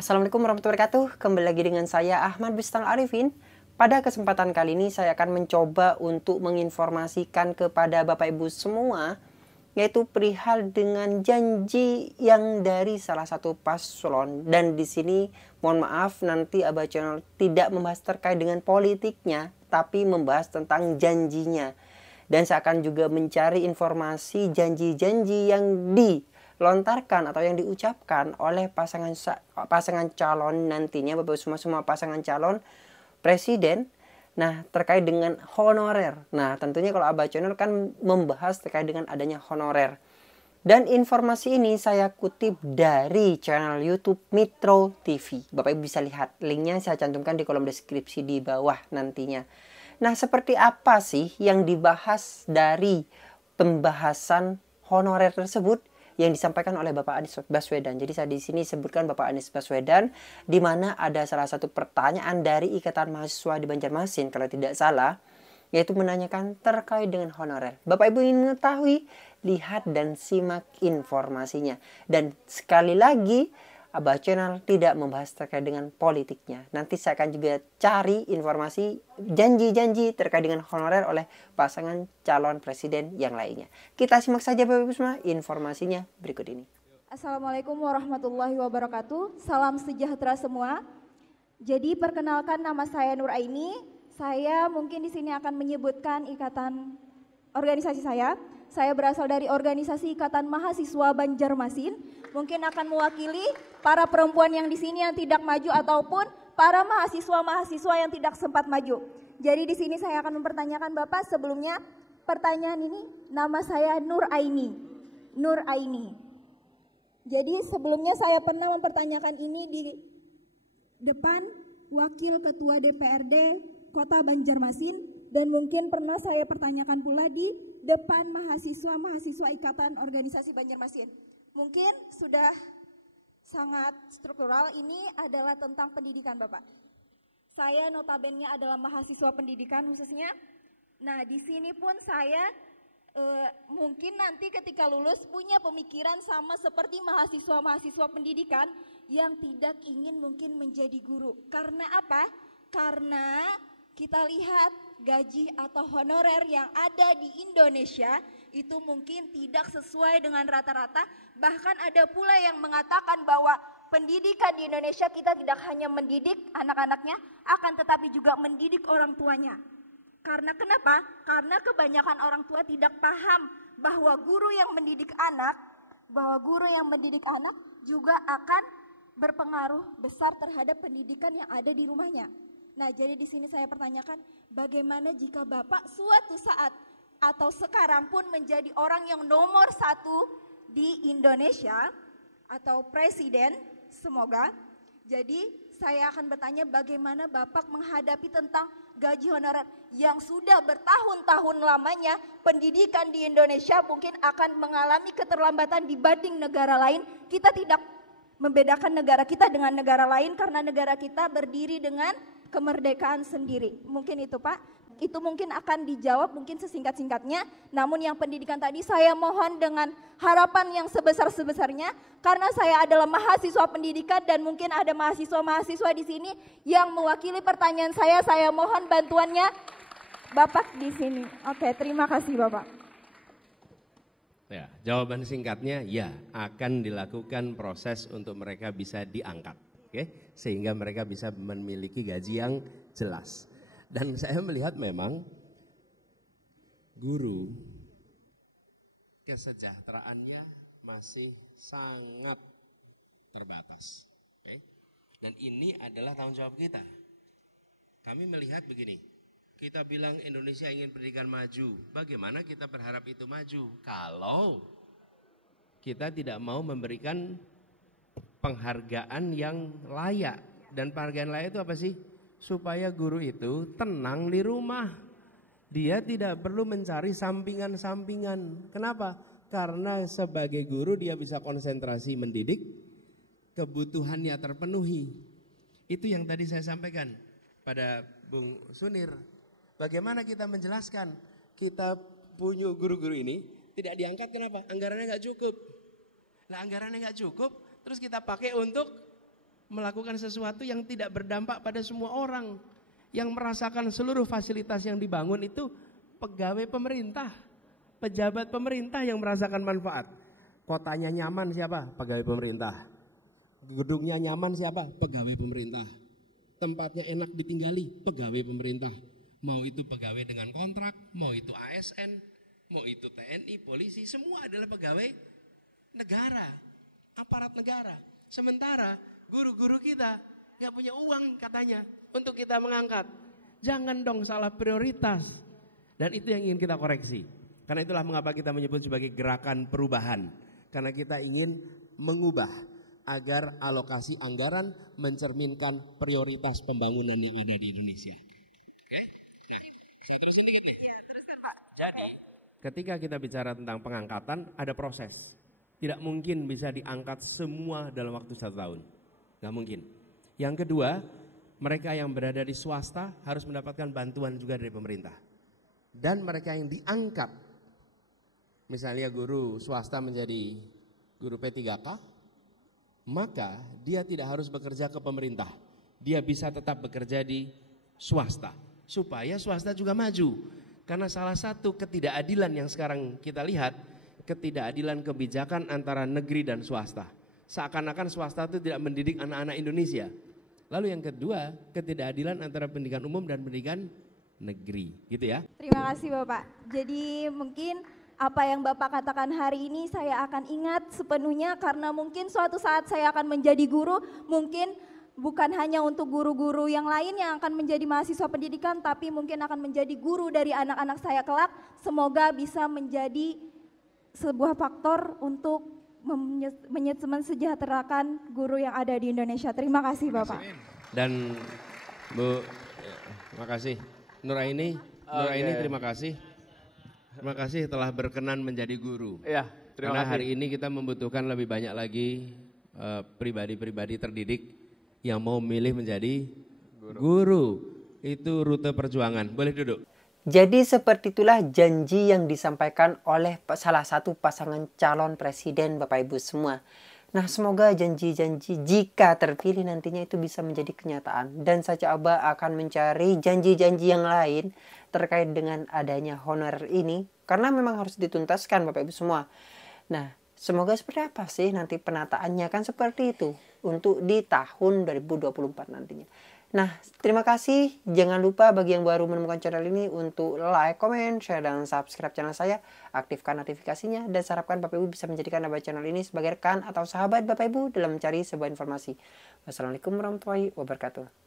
Assalamualaikum warahmatullahi wabarakatuh. Kembali lagi dengan saya Ahmad Bistang Arifin. Pada kesempatan kali ini saya akan mencoba untuk menginformasikan kepada Bapak Ibu semua, yaitu perihal dengan janji yang dari salah satu paslon. Dan di sini mohon maaf nanti Abah Channel tidak membahas terkait dengan politiknya, tapi membahas tentang janjinya. Dan saya akan juga mencari informasi janji-janji yang dilontarkan atau yang diucapkan oleh pasangan calon nantinya, Bapak Ibu semua pasangan calon presiden. Nah, terkait dengan honorer. Nah, tentunya kalau Abah Channel kan membahas terkait dengan adanya honorer. Dan informasi ini saya kutip dari channel YouTube Mitro TV. Bapak Ibu bisa lihat linknya, saya cantumkan di kolom deskripsi di bawah nantinya. Nah, seperti apa sih yang dibahas dari pembahasan honorer tersebut yang disampaikan oleh Bapak Anies Baswedan. Jadi saya di sini sebutkan Bapak Anies Baswedan, di mana ada salah satu pertanyaan dari Ikatan Mahasiswa di Banjarmasin kalau tidak salah, yaitu menanyakan terkait dengan honorer. Bapak Ibu ingin mengetahui, lihat dan simak informasinya. Dan sekali lagi, Abah Channel tidak membahas terkait dengan politiknya. Nanti saya akan juga cari informasi janji-janji terkait dengan honorer oleh pasangan calon presiden yang lainnya. Kita simak saja Bapak Ibu semua informasinya berikut ini. Assalamualaikum warahmatullahi wabarakatuh. Salam sejahtera semua. Jadi perkenalkan, nama saya Nur Aini. Saya mungkin di sini akan menyebutkan ikatan organisasi saya. Saya berasal dari organisasi Ikatan Mahasiswa Banjarmasin. Mungkin akan mewakili para perempuan yang di sini yang tidak maju ataupun para mahasiswa-mahasiswa yang tidak sempat maju. Jadi di sini saya akan mempertanyakan Bapak. Sebelumnya pertanyaan ini, nama saya Nur Aini. Nur Aini. Jadi sebelumnya saya pernah mempertanyakan ini di depan Wakil Ketua DPRD Kota Banjarmasin, dan mungkin pernah saya pertanyakan pula di depan mahasiswa-mahasiswa Ikatan Organisasi Banjarmasin. Mungkin sudah sangat struktural, ini adalah tentang pendidikan Bapak. Saya notabene adalah mahasiswa pendidikan khususnya. Nah, di sini pun saya mungkin nanti ketika lulus punya pemikiran sama seperti mahasiswa-mahasiswa pendidikan yang tidak ingin mungkin menjadi guru. Karena apa? Karena kita lihat gaji atau honorer yang ada di Indonesia itu mungkin tidak sesuai dengan rata-rata. Bahkan ada pula yang mengatakan bahwa pendidikan di Indonesia kita tidak hanya mendidik anak-anaknya, akan tetapi juga mendidik orang tuanya. Karena kenapa? Karena kebanyakan orang tua tidak paham bahwa guru yang mendidik anak, juga akan berpengaruh besar terhadap pendidikan yang ada di rumahnya. Nah, jadi di sini saya pertanyakan, bagaimana jika Bapak suatu saat atau sekarang pun menjadi orang yang nomor 1 di Indonesia atau presiden, semoga. Jadi saya akan bertanya bagaimana Bapak menghadapi tentang gaji honorer yang sudah bertahun-tahun lamanya pendidikan di Indonesia mungkin akan mengalami keterlambatan dibanding negara lain. Kita tidak membedakan negara kita dengan negara lain karena negara kita berdiri dengan kemerdekaan sendiri. Mungkin itu Pak. Itu mungkin akan dijawab mungkin sesingkat-singkatnya. Namun yang pendidikan tadi saya mohon dengan harapan yang sebesar-sebesarnya, karena saya adalah mahasiswa pendidikan dan mungkin ada mahasiswa-mahasiswa di sini yang mewakili pertanyaan saya mohon bantuannya Bapak di sini. Oke, terima kasih Bapak. Ya, jawaban singkatnya ya, akan dilakukan proses untuk mereka bisa diangkat, oke? Sehingga mereka bisa memiliki gaji yang jelas. Dan saya melihat memang guru kesejahteraannya masih sangat terbatas. Okay? Dan ini adalah tanggung jawab kita. Kami melihat begini, kita bilang Indonesia ingin pendidikan maju. Bagaimana kita berharap itu maju? Kalau kita tidak mau memberikan penghargaan yang layak. Dan penghargaan layak itu apa sih? Supaya guru itu tenang di rumah. Dia tidak perlu mencari sampingan-sampingan. Kenapa? Karena sebagai guru dia bisa konsentrasi mendidik, kebutuhannya terpenuhi. Itu yang tadi saya sampaikan pada Bung Sunir. Bagaimana kita menjelaskan? Kita punya guru-guru ini tidak diangkat kenapa? Anggarannya nggak cukup. Lah anggarannya nggak cukup, terus kita pakai untuk melakukan sesuatu yang tidak berdampak pada semua orang. Yang merasakan seluruh fasilitas yang dibangun itu pegawai pemerintah, pejabat pemerintah yang merasakan manfaat. Kotanya nyaman siapa? Pegawai pemerintah. Gedungnya nyaman siapa? Pegawai pemerintah. Tempatnya enak ditinggali, pegawai pemerintah. Mau itu pegawai dengan kontrak, mau itu ASN, mau itu TNI, polisi, semua adalah pegawai negara, aparat negara. Sementara guru-guru kita gak punya uang katanya untuk kita mengangkat. Jangan dong salah prioritas. Dan itu yang ingin kita koreksi. Karena itulah mengapa kita menyebut sebagai gerakan perubahan. Karena kita ingin mengubah agar alokasi anggaran mencerminkan prioritas pembangunan yang ada di Indonesia. Oke, nah, saya terusin dikit nih. Ya, teruskan Pak. Jadi, ketika kita bicara tentang pengangkatan, ada proses. Tidak mungkin bisa diangkat semua dalam waktu 1 tahun. Nggak mungkin. Yang kedua, mereka yang berada di swasta harus mendapatkan bantuan juga dari pemerintah. Dan mereka yang diangkat, misalnya guru swasta menjadi guru P3K, maka dia tidak harus bekerja ke pemerintah. Dia bisa tetap bekerja di swasta, supaya swasta juga maju. Karena salah satu ketidakadilan yang sekarang kita lihat, ketidakadilan kebijakan antara negeri dan swasta. Seakan-akan swasta itu tidak mendidik anak-anak Indonesia. Lalu yang kedua, ketidakadilan antara pendidikan umum dan pendidikan negeri, gitu ya. Terima kasih Bapak. Jadi mungkin apa yang Bapak katakan hari ini saya akan ingat sepenuhnya karena mungkin suatu saat saya akan menjadi guru, mungkin bukan hanya untuk guru-guru yang lain yang akan menjadi mahasiswa pendidikan, tapi mungkin akan menjadi guru dari anak-anak saya kelak. Semoga bisa menjadi sebuah faktor untuk mensejahterakan guru yang ada di Indonesia. Terima kasih Bapak. Dan Bu, terima kasih. Nuraini, terima kasih. Terima kasih telah berkenan menjadi guru. Iya, terima Karena kasih. hari ini kita membutuhkan lebih banyak lagi pribadi-pribadi terdidik yang mau milih menjadi guru. Itu rute perjuangan. Boleh duduk. Jadi seperti itulah janji yang disampaikan oleh salah satu pasangan calon presiden Bapak Ibu semua. Nah, semoga janji-janji jika terpilih nantinya itu bisa menjadi kenyataan. Dan saya coba akan mencari janji-janji yang lain terkait dengan adanya honorer ini. Karena memang harus dituntaskan Bapak Ibu semua. Nah, semoga seperti apa sih nanti penataannya kan seperti itu. Untuk di tahun 2024 nantinya. Nah, terima kasih. Jangan lupa bagi yang baru menemukan channel ini untuk like, comment, share, dan subscribe channel saya. Aktifkan notifikasinya dan saya harapkan Bapak Ibu bisa menjadikan channel ini sebagai rekan atau sahabat Bapak Ibu dalam mencari sebuah informasi. Wassalamualaikum warahmatullahi wabarakatuh.